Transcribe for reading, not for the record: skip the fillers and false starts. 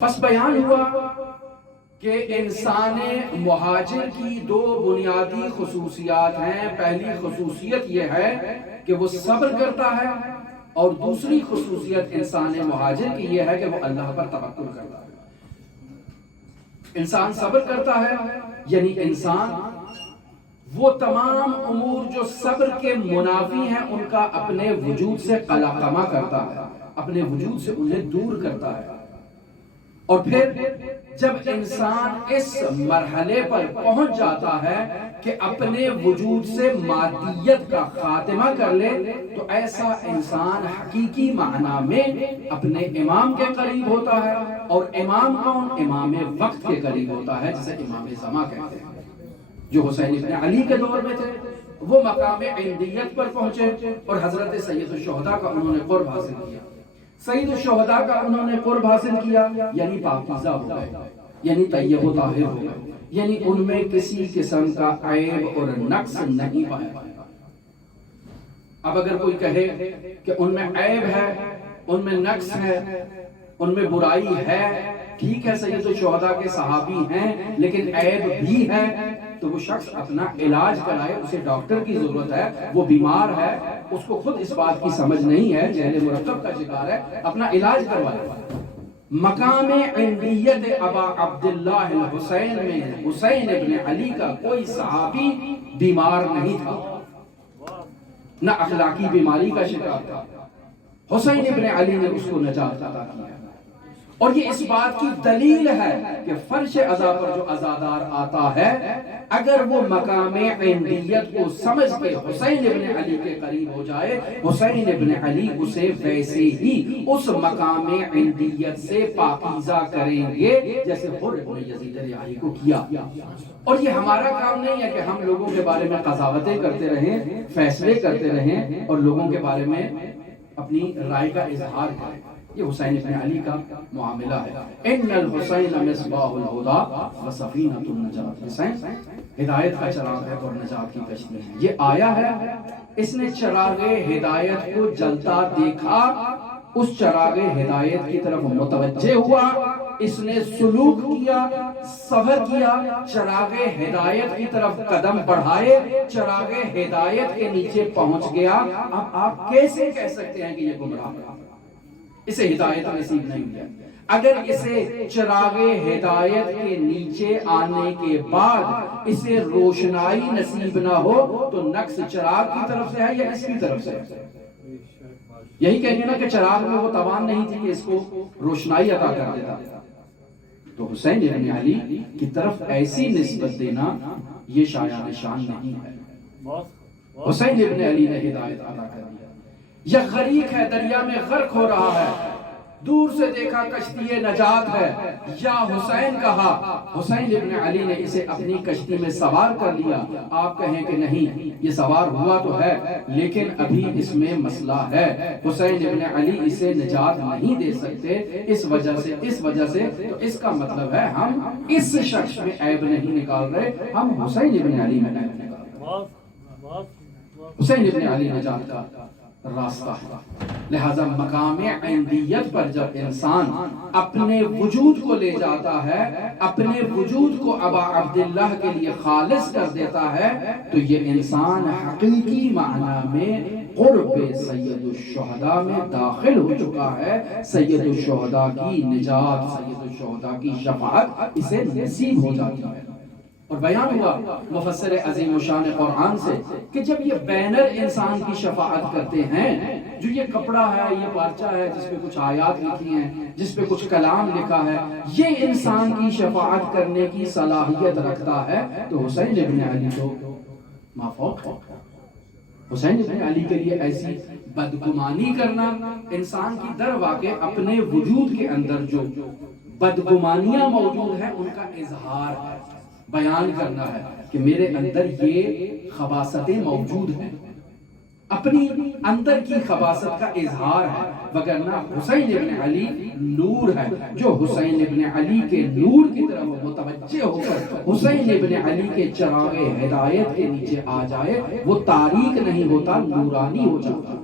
پس بیان ہوا کہ انسان مہاجر کی دو بنیادی خصوصیات ہیں۔ پہلی خصوصیت یہ ہے کہ وہ صبر کرتا ہے، اور دوسری خصوصیت انسان مہاجر کی یہ ہے کہ وہ اللہ پر توکل کرتا ہے۔ انسان صبر کرتا ہے یعنی انسان وہ تمام امور جو صبر کے منافی ہیں ان کا اپنے وجود سے قلاقمہ کرتا ہے، اپنے وجود سے انہیں دور کرتا ہے۔ اور پھر جب انسان اس مرحلے پر پہنچ جاتا ہے کہ اپنے وجود سے مادیت کا خاتمہ کر لے، تو ایسا انسان حقیقی معنی میں اپنے امام کے قریب ہوتا ہے۔ اور امام کون؟ امام وقت کے قریب ہوتا ہے، جسے امام زمان کہتے ہیں، جو حسین ابن علی کے دور میں تھے۔ وہ مقام عندیت پر پہنچے اور حضرت سید الشہداء کا انہوں نے قرب حاصل کیا۔ سید الشہداء کا انہوں نے قرب حاصل کیا یعنی پاکیزہ ہو گئے، یعنی طیب و طاہر ہو گئے، یعنی ان میں کسی قسم کا عیب اور نقص نہیں پایا۔ اب اگر کوئی کہے کہ ان میں عیب ہے، ان میں نقص ہے، ان میں برائی ہے، ٹھیک ہے سید الشہداء کے صحابی ہیں لیکن عیب بھی ہے، تو وہ شخص اپنا علاج کرائے، اسے ڈاکٹر کی ضرورت ہے، وہ بیمار ہے، اس کو خود اس بات کی سمجھ نہیں ہے، جہل مرکب کا شکار ہے، اپنا علاج کروائے۔ مقام عندیت ابا عبداللہ الحسین میں حسین ابن علی کا کوئی صحابی بیمار نہیں تھا، نہ اخلاقی بیماری کا شکار تھا۔ حسین ابن علی نے اس کو نجات عطا کیا، اور یہ اس بات کی دلیل ہے کہ فرش عزا پر جو عزادار آتا ہے، اگر وہ مقام عندیت کو سمجھ کے حسین ابن علی کے قریب ہو جائے، حسین ابن علی اسے ویسے ہی اس مقام عندیت سے پاکیزہ کریں گے جیسے حر ابن یزید ریاحی کو کیا۔ اور یہ ہمارا کام نہیں ہے کہ ہم لوگوں کے بارے میں قضاوتیں کرتے رہیں، فیصلے کرتے رہیں اور لوگوں کے بارے میں اپنی رائے کا اظہار کریں۔ یہ حسین ابن علی کا معاملہ ہے۔ ان الحسین مصباح الہدی و سفینۃ النجات، حسین ہدایت کا چراغ ہے اور نجات کی کشتی ہے۔ یہ آیا ہے، اس نے چراغ ہدایت کو جلتا دیکھا، اس چراغ ہدایت کی طرف متوجہ ہوا، اس نے سلوک کیا، صبر کیا، چراغ ہدایت کی طرف قدم بڑھائے، چراغ ہدایت کے نیچے پہنچ گیا۔ اب آپ کیسے کہہ سکتے ہیں کہ یہ گمراہ ہے؟ اسے ہدایت نصیب نہیں ہوئی۔ اگر اسے چراغ ہدایت کے نیچے آنے کے بعد اسے روشنائی نصیب نہ ہو تو نقص چراغ کی طرف سے ہے یا اس کی طرف سے ہے؟ یہی کہیں گے نا کہ چراغ میں وہ توان نہیں تھی کہ اس کو روشنائی عطا کر دیتا۔ تو حسین ابن علی کی طرف ایسی نسبت دینا یہ شایان شان نہیں ہے۔ حسین ابن علی نے ہدایت عطا کر دیا۔ یہ غریق ہے، دریا میں غرق ہو رہا ہے، دور سے دیکھا کشتی نجات ہے، یا حسین کہا، حسین ابن علی نے اسے اپنی کشتی میں سوار کر لیا۔ آپ کہیں کہ نہیں، یہ سوار ہوا تو ہے لیکن ابھی اس میں مسئلہ ہے، حسین ابن علی اسے نجات نہیں دے سکتے، اس وجہ سے تو اس کا مطلب ہے ہم اس شخص میں عیب نہیں نکال رہے، ہم حسین ابن علی میں عیب نکال رہے۔ حسین ابن علی نجات کا راستہ ہے۔ لہذا مقام عندیت پر جب انسان اپنے وجود کو لے جاتا ہے، اپنے وجود کو ابا عبداللہ کے لیے خالص کر دیتا ہے، تو یہ انسان حقیقی معنی میں قرب سید الشہداء میں داخل ہو چکا ہے۔ سید الشہداء کی نجات، سید الشہداء کی شفاعت اسے نصیب ہو جاتی ہے۔ اور بیان ہوا مفسر عظیم الشان قرآن سے کہ جب یہ بینر انسان کی شفاعت کرتے ہیں، جو یہ کپڑا ہے، یہ پارچہ ہے جس پہ کچھ آیات لکھی ہیں، جس پہ کچھ کلام لکھا ہے، یہ انسان کی شفاعت کرنے کی صلاحیت رکھتا ہے، تو حسین ابن علی تو مافوق ہے۔ حسین ابن علی کے لیے ایسی بدگمانی کرنا، انسان کی در واقع اپنے وجود کے اندر جو بدگمانیاں موجود ہیں ان کا اظہار ہے، بیان کرنا ہے کہ میرے اندر یہ خباثتیں موجود ہیں، اپنی اندر کی خباثت کا اظہار ہے، وگرنہ حسین ابن علی نور ہے۔ جو حسین ابن علی کے نور کی طرف متوجہ ہو کر حسین ابن علی کے چراغ ہدایت کے نیچے آ جائے، وہ تاریک نہیں ہوتا، نورانی ہو جاتا۔